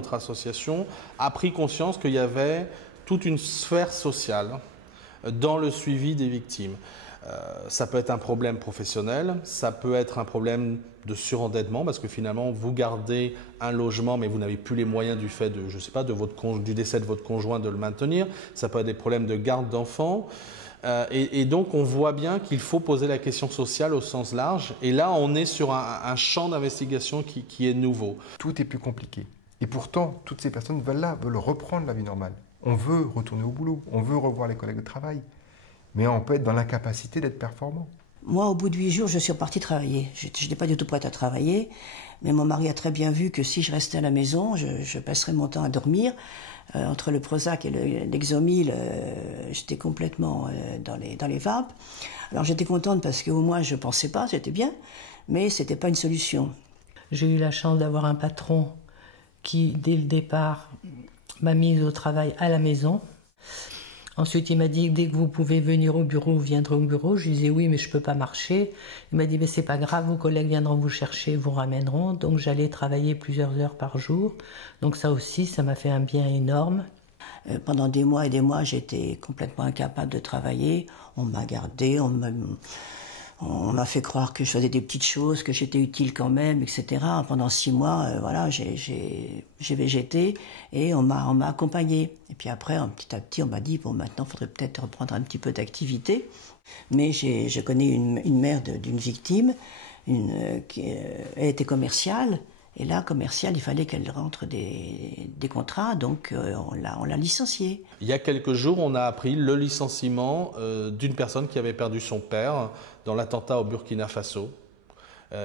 notre association, a pris conscience qu'il y avait toute une sphère sociale dans le suivi des victimes. Ça peut être un problème professionnel, ça peut être un problème de surendettement parce que finalement vous gardez un logement mais vous n'avez plus les moyens du fait de, je sais pas, du décès de votre conjoint de le maintenir. Ça peut être des problèmes de garde d'enfants. Et donc on voit bien qu'il faut poser la question sociale au sens large. Et là on est sur un champ d'investigation qui est nouveau. Tout est plus compliqué. Et pourtant, toutes ces personnes veulent reprendre la vie normale. On veut retourner au boulot, on veut revoir les collègues de travail. Mais on peut être dans l'incapacité d'être performant. Moi, au bout de 8 jours, je suis repartie travailler. Je n'étais pas du tout prête à travailler, mais mon mari a très bien vu que si je restais à la maison, je passerais mon temps à dormir. Entre le Prozac et l'Exomil, j'étais complètement dans les vapes. Alors j'étais contente parce qu'au moins je ne pensais pas, c'était bien, mais ce n'était pas une solution. J'ai eu la chance d'avoir un patron qui, dès le départ, m'a mise au travail à la maison. Ensuite, il m'a dit, dès que vous pouvez venir au bureau, vous viendrez au bureau. Je lui disais, oui, mais je ne peux pas marcher. Il m'a dit, mais c'est pas grave, vos collègues viendront vous chercher, vous ramèneront. Donc, j'allais travailler plusieurs heures par jour. Donc, ça aussi, ça m'a fait un bien énorme. Pendant des mois et des mois, j'étais complètement incapable de travailler. On m'a gardée, on m'a fait croire que je faisais des petites choses, que j'étais utile quand même, etc. Pendant 6 mois, voilà, j'ai végété et on m'a accompagnée. Et puis après, petit à petit, on m'a dit, bon, maintenant, il faudrait peut-être reprendre un petit peu d'activité. Mais je connais une mère d'une victime, elle était commerciale. Et là, commerciale, il fallait qu'elle rentre des contrats, donc on l'a licenciée. Il y a quelques jours, on a appris le licenciement d'une personne qui avait perdu son père dans l'attentat au Burkina Faso.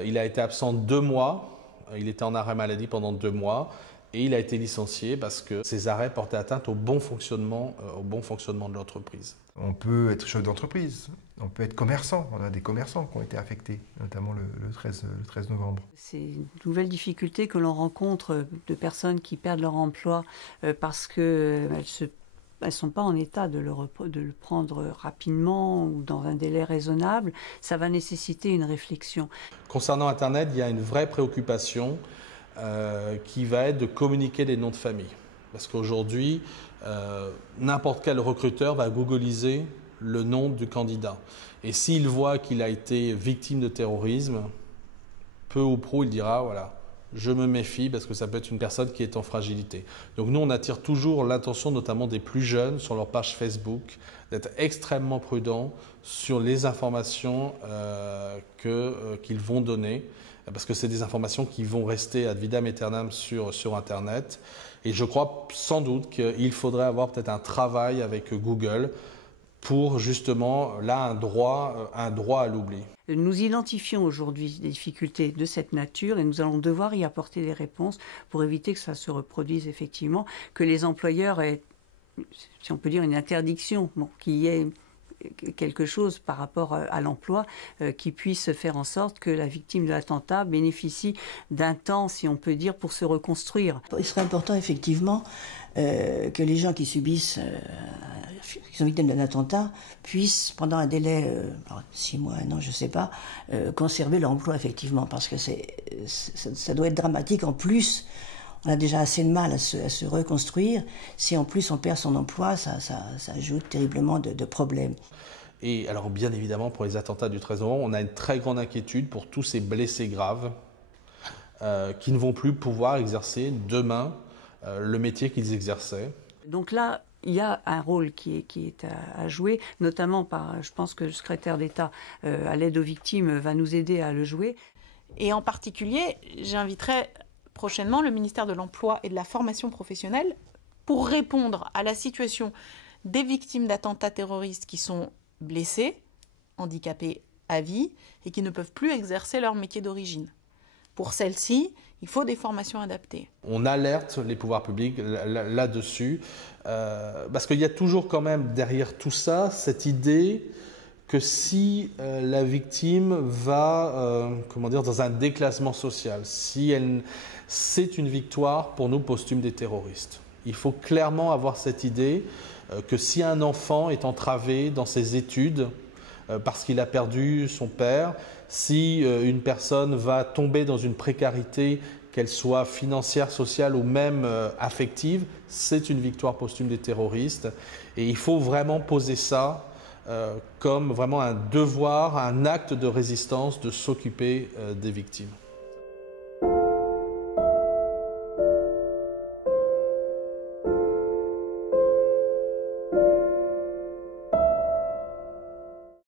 Il a été absent 2 mois, il était en arrêt maladie pendant 2 mois et il a été licencié parce que ses arrêts portaient atteinte au bon fonctionnement de l'entreprise. On peut être chef d'entreprise, on peut être commerçant. On a des commerçants qui ont été affectés, notamment le 13 novembre. C'est une nouvelle difficulté que l'on rencontre de personnes qui perdent leur emploi parce qu'elles ne sont pas en état de le prendre rapidement ou dans un délai raisonnable. Ça va nécessiter une réflexion. Concernant Internet, il y a une vraie préoccupation qui va être de communiquer des noms de famille. Parce qu'aujourd'hui, n'importe quel recruteur va googliser le nom du candidat. Et s'il voit qu'il a été victime de terrorisme, peu ou prou, il dira, voilà, je me méfie parce que ça peut être une personne qui est en fragilité. Donc nous, on attire toujours l'attention, notamment des plus jeunes, sur leur page Facebook, d'être extrêmement prudents sur les informations qu'ils vont donner, parce que c'est des informations qui vont rester ad vitam aeternam sur Internet. Et je crois sans doute qu'il faudrait avoir peut-être un travail avec Google pour justement, là, un droit à l'oubli. Nous identifions aujourd'hui des difficultés de cette nature et nous allons devoir y apporter des réponses pour éviter que ça se reproduise effectivement, que les employeurs aient, si on peut dire, une interdiction, qu'il y ait quelque chose par rapport à l'emploi qui puisse faire en sorte que la victime de l'attentat bénéficie d'un temps, si on peut dire, pour se reconstruire. Il serait important effectivement que les gens qui subissent, qui sont victimes d'un attentat, puissent, pendant un délai, 6 mois, 1 an, je ne sais pas, conserver leur emploi effectivement, parce que ça doit être dramatique. En plus, on a déjà assez de mal à se reconstruire. Si en plus on perd son emploi, ça ajoute terriblement de problèmes. Et alors bien évidemment, pour les attentats du 13 novembre, on a une très grande inquiétude pour tous ces blessés graves qui ne vont plus pouvoir exercer demain le métier qu'ils exerçaient. Donc là, il y a un rôle qui est à jouer, notamment je pense que le secrétaire d'État à l'aide aux victimes va nous aider à le jouer. Et en particulier, j'inviterai prochainement le ministère de l'Emploi et de la Formation professionnelle pour répondre à la situation des victimes d'attentats terroristes qui sont blessées, handicapées à vie et qui ne peuvent plus exercer leur métier d'origine. Pour celles-ci, il faut des formations adaptées. On alerte les pouvoirs publics là-dessus, parce qu'il y a toujours quand même derrière tout ça cette idée que si la victime va dans un déclassement social, c'est une victoire pour nous posthume des terroristes. Il faut clairement avoir cette idée que si un enfant est entravé dans ses études parce qu'il a perdu son père, si une personne va tomber dans une précarité qu'elle soit financière, sociale ou même affective, c'est une victoire posthume des terroristes. Et il faut vraiment poser ça comme vraiment un devoir, un acte de résistance de s'occuper des victimes.